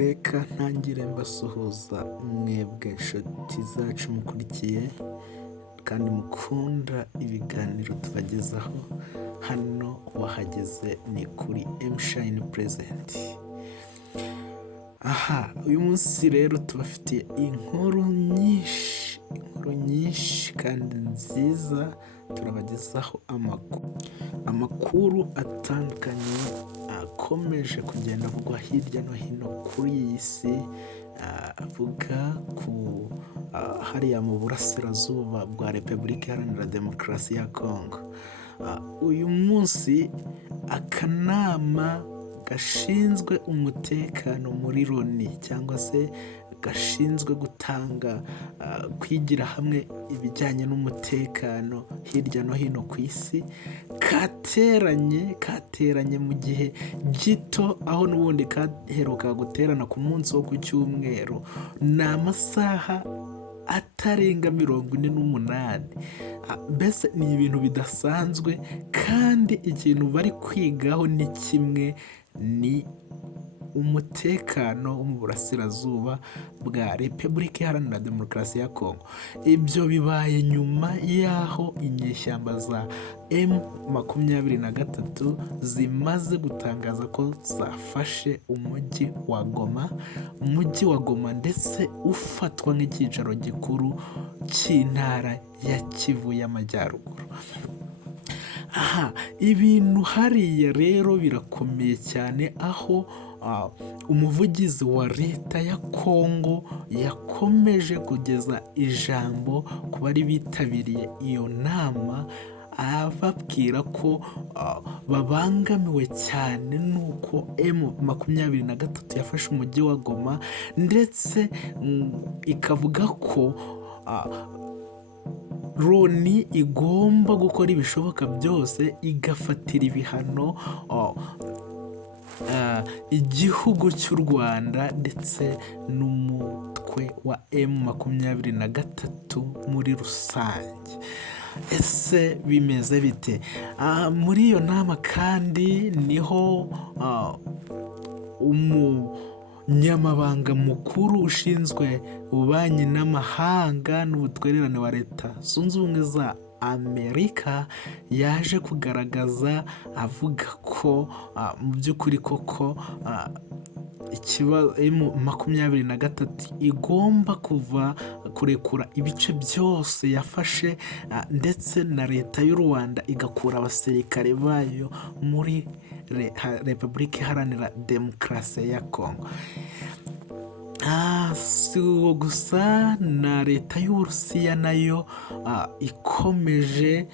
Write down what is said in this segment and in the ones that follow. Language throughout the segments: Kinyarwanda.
Reka ntangire mbasuhuza mwebwe inshuti zacu mukurikiye kandi mukunda ibiganiro tubagezaho. Hano wahageze ni kuri M-Shine Present. Uyu munsi rero tubafitiye inkuru nyinshi kandi nziza. Turabagezaho amakuru atandukanye akomeje kugenda avugwa hirya no hino kuri iyi si, avuga ku hariya mu burasirazuba bwa Repubulika Iharanira Demokarasi ya Congo. Uyu munsi akanama gashinzwe umutekano muri Loni cyangwa se gashinzwe gutanga kwigira hamwe ibijyanye n'umutekano hirya no hino ku isi kateranye mu gihe gito, aho n'ubundi kaheruka guterana ku munsi wo ku cyumweru. Ni amasaha atarenga 48. Mbese ni ibintu bidasanzwe, kandi ikintu bari kwigaho ni kimwe, ni umutekano wo mu burasirazuba bwa Repubulika Iharanira Demokarasi ya Congo. Ibyo bibaye nyuma y'aho inyeshyamba za M23 zimaze gutangaza ko zafashe umujyi wa Goma ndetse ufatwa nk'icyicaro gikuru cy'intara ya Kivu y'Amajyaruguru. Ibintu hariya rero birakomeye cyane, aho umuvugizi wa leta ya Congo yakomeje kugeza ijambo ku bari bitabiriye iyo nama, ababwira ko babangamiwe cyane nuko M23 yafashe umujyi wa Goma, ndetse ikavuga ko Loni igomba gukora ibishoboka byose igafatira ibihano igihugu cy'u Rwanda ndetse n'umutwe wa M23 muri rusange. Ese bimeze bite? Muri iyo nama kandi niho umunyamabanga mukuru ushinzwe ububanyi n'amahanga n'ubutwererane wa Leta Zunze Ubumwe za Amerika yaje kugaragaza, avuga ko mu by'ukuri koko M23 igomba kurekura ibice byose yafashe, ndetse na leta y'u Rwanda igakura abasirikare bayo muri Repubulika Iharanira Demokarasi ya Congo. Si uwo gusa, na leta y'Uburusiya nayo ikomeje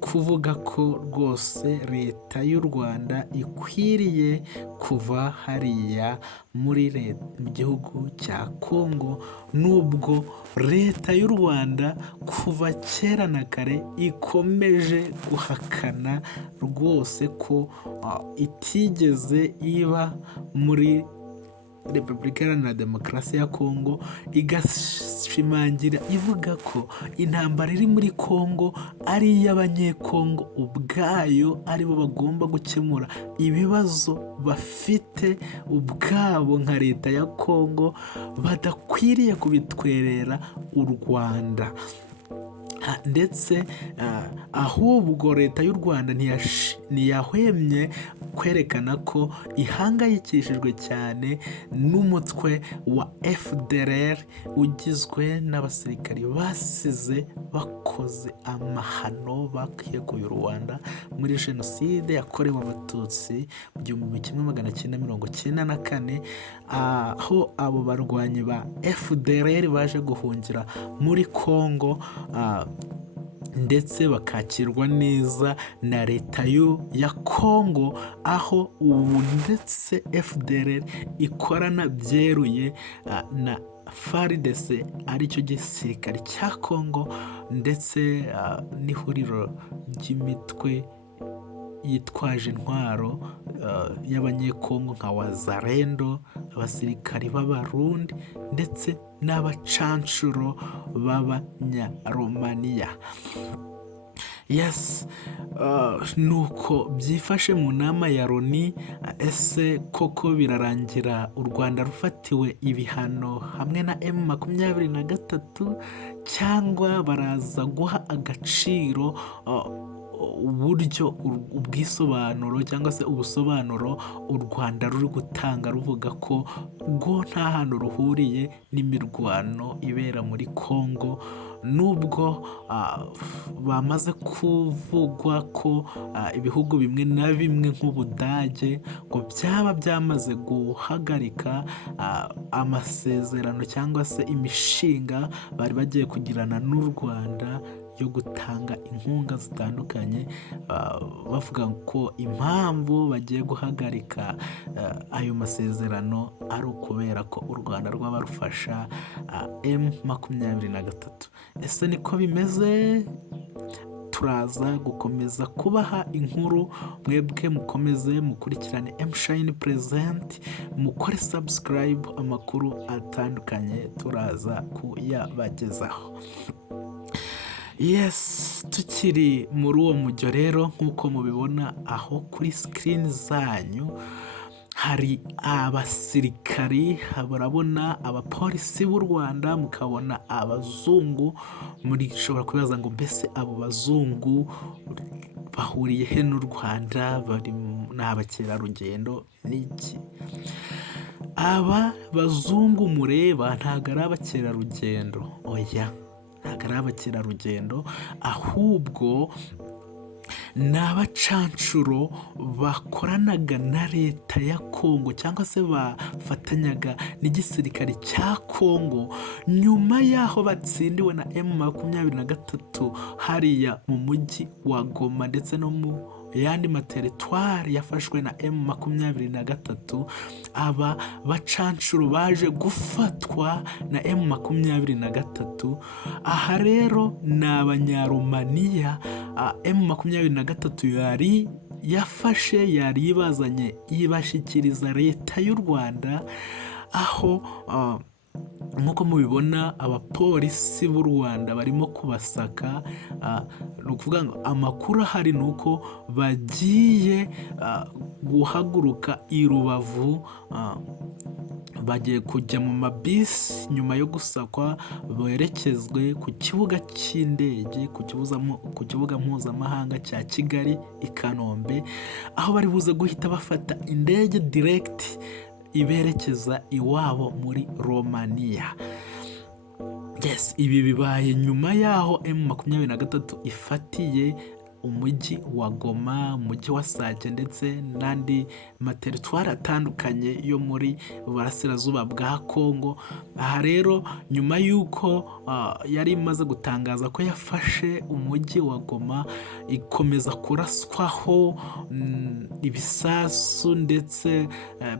kuvuga ko rwose leta y'u Rwanda ikwiriye kuva hariya mu gihugu cya Congo, nubwo leta y'u Rwanda kuva kera na kare ikomeje guhakana rwose ko itigeze iba muri Repubulika Iharanira Demokarasi ya Congo, igashimangira ivuga ko intambara iri muri Congo ari iy'abanyekongo ubwayo, aribo bagomba gukemura ibibazo bafite ubwabo nka leta ya Congo, badakwiriye kubitwerera u Rwanda. Ndetse ahubwo leta y'u Rwanda ntiyahwemye kwerekana ko ihangayikishijwe cyane n'umutwe wa FDLR ugizwe n'abasirikari basize bakoze amahano, bakiyekuye u Rwanda muri jenoside yakorewe abatutsi mu 1994, aho abo barwanyi ba FDLR baje guhungira muri Congo, ndetse bakakirwa neza na leta ya Congo, aho ubu ndetse FDLR ikorana byeruye na FARDC, aricyo gisirikare cya Congo, ndetse n'ihuriro ry'imitwe yitwaje intwaro y'abanyekongo nka Wazalendo, abasirikari b'Abarundi ndetse n'Abacancuro b'Abanyaromaniya. Yes, nuko byifashe mu nama ya Loni. Ese koko birarangira u Rwanda rufatiwe ibihano hamwe na M23 cyangwa baraza guha agaciro uburyo ubwisobanuro cyangwa se ubusobanuro u Rwanda ruri gutanga ruvuga ko rwo nta hantu ruhuriye n'imirwano ibera muri Congo, nubwo bamaze kuvugwa ko ibihugu bimwe na bimwe nk'Ubudage ngo byaba byamaze guhagarika amasezerano cyangwa se imishinga bari bagiye kugirana n'u Rwanda yo gutanga inkunga zitandukanye, bavuga ko impamvu bagiye guhagarika ayo masezerano ari ukubera ko u Rwanda rwaba rufasha M23. Ese niko bimeze? Turaza gukomeza kubaha inkuru, mwebwe mukomeze mukurikirane M-Shine Present, mukore subscribe, amakuru atandukanye turaza kuyabagezaho. Yes, tukiri muri uwo mujyo rero nk'uko mubibona aho kuri screen zanyu hari abasirikari, murabona abapolisi b'u Rwanda, mukabona abazungu. Murishobora kubaza ngo mbese abo bazungu bahuriye he n'u Rwanda, bari n'abakerarugendo n'iki? Aba bazungu mureba ntabwo ari abakerarugendo, oya, ntabwo ari abakerarugendo, ahubwo ni abacancuro bakoranaga na leta ya Congo cyangwa se bafatanyaga n'igisirikare cya Congo nyuma y'aho batsindiwe na M23 hariya mu mujyi wa Goma ndetse no mu yandi materitwari yafashwe na M23. Aba bacancuro baje gufatwa na M23. Aha rero ni abanyaromaniya M23 yari yafashe, yari ibazanye ibashikiriza leta y'u Rwanda, aho nk'uko mubibona abapolisi b'u Rwanda barimo kubasaka. Ni ukuvuga ngo amakuru ahari ni uko bagiye guhaguruka i Rubavu, bagiye kujya mu mabisi nyuma yo gusakwa, berekezwe ku kibuga cy'indege, ku kibuga mpuzamahanga cya Kigali i Kanombe, aho bari buze guhita bafata indege direct iberekeza iwabo muri Romania. Yes, ibi bibaye nyuma y'aho M23 ifatiye umujyi wa Goma, umujyi wa Sake ndetse n'andi materitwari atandukanye yo muri burasirazuba bwa Congo. Aha rero nyuma y'uko yari imaze gutangaza ko yafashe umujyi wa Goma, ikomeza kuraswaho ibisasu ndetse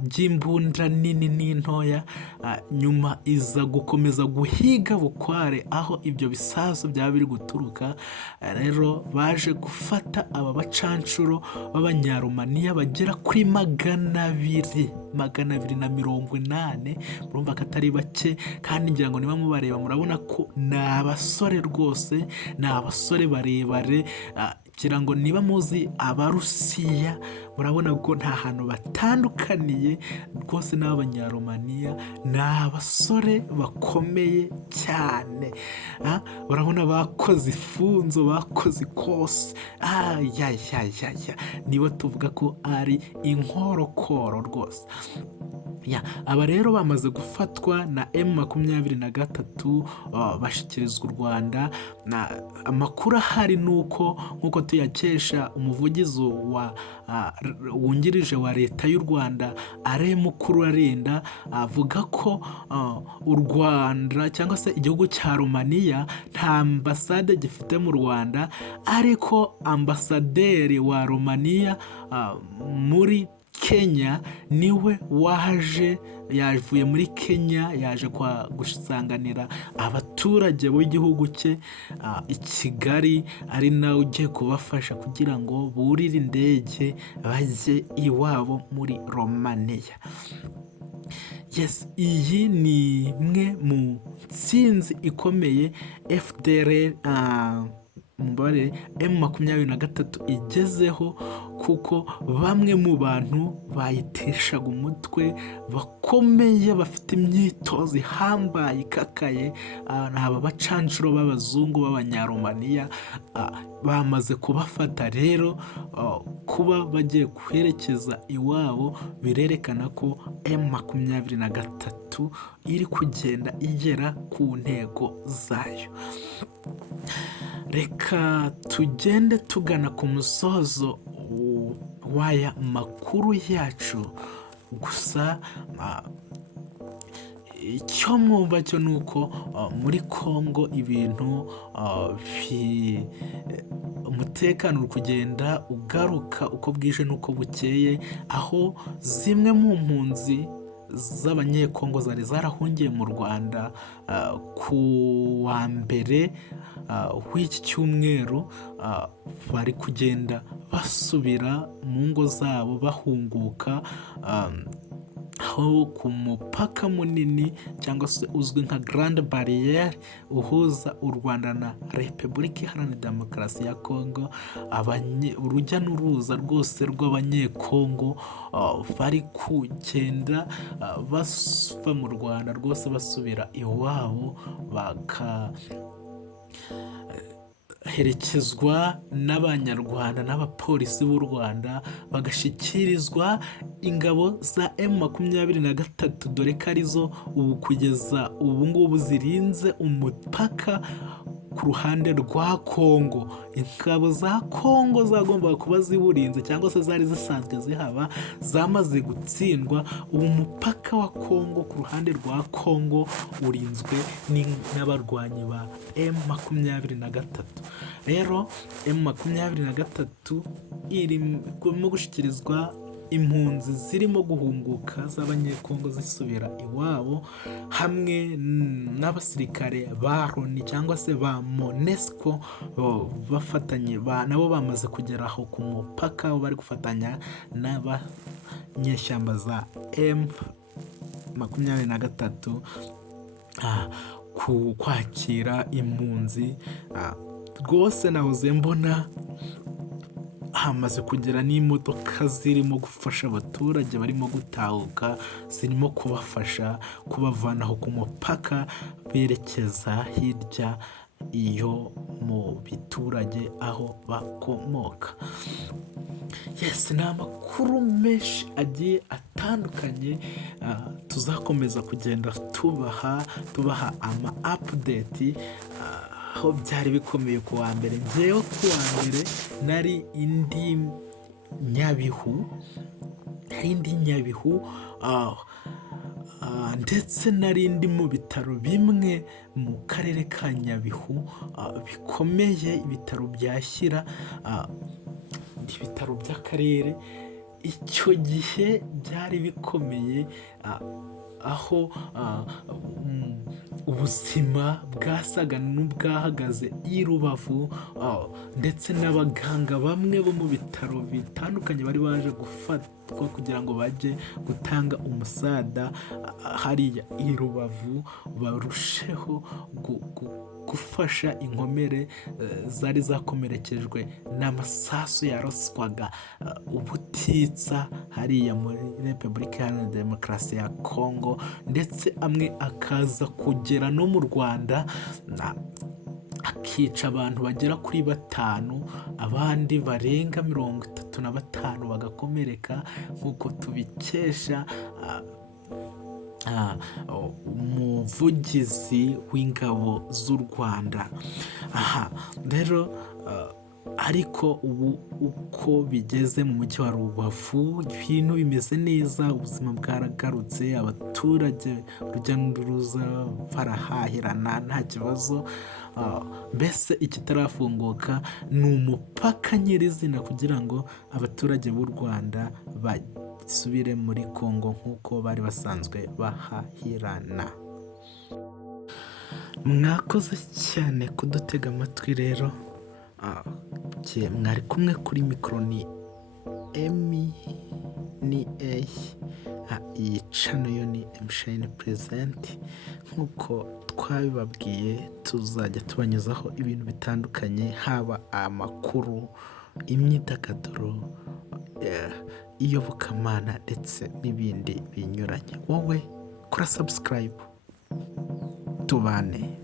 by'imbunda nini n'intoya, nyuma iza gukomeza guhiga bukware aho ibyo bisasu byaba biri guturuka. Rero baje gufata aba bacancuro b'abanyaromaniya bagera kuri 280. Murumva ko atari bake, kandi ngira ngo niba mubareba murabona ko ni abasore rwose, ni abasore barebare. Ngira ngo niba muzi Abarusiya murabona ko nta hantu batandukaniye rwose n'abanyaromaniya. Ni abasore bakomeye cyane, urabona bakoze ifunzo, bakoze kose. Nibo tuvuga ko ari inkorokoro rwose. Aba rero bamaze gufatwa na M23, bashikirizwa u Rwanda. Amakuru ahari ni uko nk'uko tuyakesha umuvugizi wungirije wa leta y'u Rwanda Mukuru arinda, avuga ko u Rwanda cyangwa se igihugu cya Romaniya nta ambasade gifite mu Rwanda, ariko ambasaderi wa Romaniya muri Kenya niwe yavuye muri Kenya, yaje gusanganira abaturage b'igihugu cye i Kigali, ari nawe ugiye kubafasha kugira ngo burire indege bajye iwabo muri Romaniya. Yes, iyi ni imwe mu ntsinzi ikomeye FDR mubare M23 igezeho, kuko bamwe mu bantu bayiteshaga umutwe bakomeye bafite imyitozo ihambaye ikakaye, ni aba bacancuro b'abazungu b'abanyaromaniya, bamaze kubafata. Rero kuba bagiye kwerekeza iwabo birerekana ko M23 iri kugenda igera ku ntego zayo. Reka tugende tugana ku musozo w'aya makuru yacu, gusa icyo mwumva cyo ni uko muri Congo ibintu umutekano uri kugenda ugaruka uko bwije n'uko bukeye, aho zimwe mu mpunzi z'abanyekongo zari zarahungiye mu Rwanda ku wa mbere w'iki cyumweru bari kugenda basubira mu ngo zabo bahunguka, aho ku mupaka munini cyangwa se uzwi nka Grande Barriere uhuza u Rwanda na Repubulika Iharanira Demokarasi ya Congo, urujya n'uruza rwose rw'abanyekongo bari kugenda bava mu Rwanda rwose basubira iwabo, herekezwa n'abanyarwanda n'abapolisi b'u Rwanda, bagashyikirizwa ingabo za M23, dore ko arizo ubu kugeza ubu ngubu zirinze umupaka ku ruhande rwa Congo. Ingabo za Congo zagombaga kuba ziwurinze cyangwa se zari zisanzwe zihaba, zamaze gutsindwa. Ubu mupaka wa Congo ku ruhande rwa Congo urinzwe n'abarwanyi ba M23. Rero M23 irimo gushyikirizwa impunzi zirimo guhunguka z'abanyekongo zisubira iwabo, hamwe n'abasirikare ba Loni cyangwa se ba MONUSCO bafatanye, nabo bamaze kugera aho ku mupaka, aho bari gufatanya n'abanyeshyamba za M23 kwakira impunzi. Rwose nahoze mbona hamaze kugera n'imodoka zirimo gufasha abaturage barimo gutahuka, zirimo kubafasha kubavanaho ku mupaka berekeza hirya iyo mu biturage aho bakomoka. Yes, ni amakuru menshi agiye atandukanye tuzakomeza kugenda tubaha ama update aho byari bikomeye ku wa mbere. Njyewe ku wa mbere nari indi Nyabihu, ndetse nari ndi mu bitaro bimwe mu karere ka Nyabihu bikomeye, ibitaro bya Shyira, ibitaro by'akarere. Icyo gihe byari bikomeye, aho ubuzima bwasaga n'ubwahagaze i Rubavu, ndetse n'abaganga bamwe bo mu bitaro bitandukanye bari baje gufatwa kugira ngo bajye gutanga umusada hariya i Rubavu, barusheho gufasha inkomere zari zakomerekejwe n'amasasu yaraswaga ubutitsa hariya muri Repubulika Iharanira Demokarasi ya Congo, ndetse amwe akaza kugera no mu Rwanda akica abantu bagera kuri 5, abandi barenga 35 bagakomereka, nk'uko tubikesha umuvugizi w'ingabo z'u Rwanda. Rero ariko ubu uko bigeze mu mujyi wa Rubavu, ibintu bimeze neza, ubuzima bwaragarutse, abaturage urujya n'uruza barahahirana nta kibazo. Mbese ikitarafunguka ni umupaka nyirizina kugira ngo abaturage b'u Rwanda basubire muri Congo nk'uko bari basanzwe bahahirana. Mwakoze cyane kudutega amatwi. Rero mwari kumwe kuri mikoro, ni emi ni A, iyi channel yo ni M Present. Nk'uko twabibabwiye tuzajya tubanyuzaho ibintu bitandukanye, haba amakuru, imyidagaduro, iyobokamana ndetse n'ibindi binyuranye. Wowe kora subscribe tubane.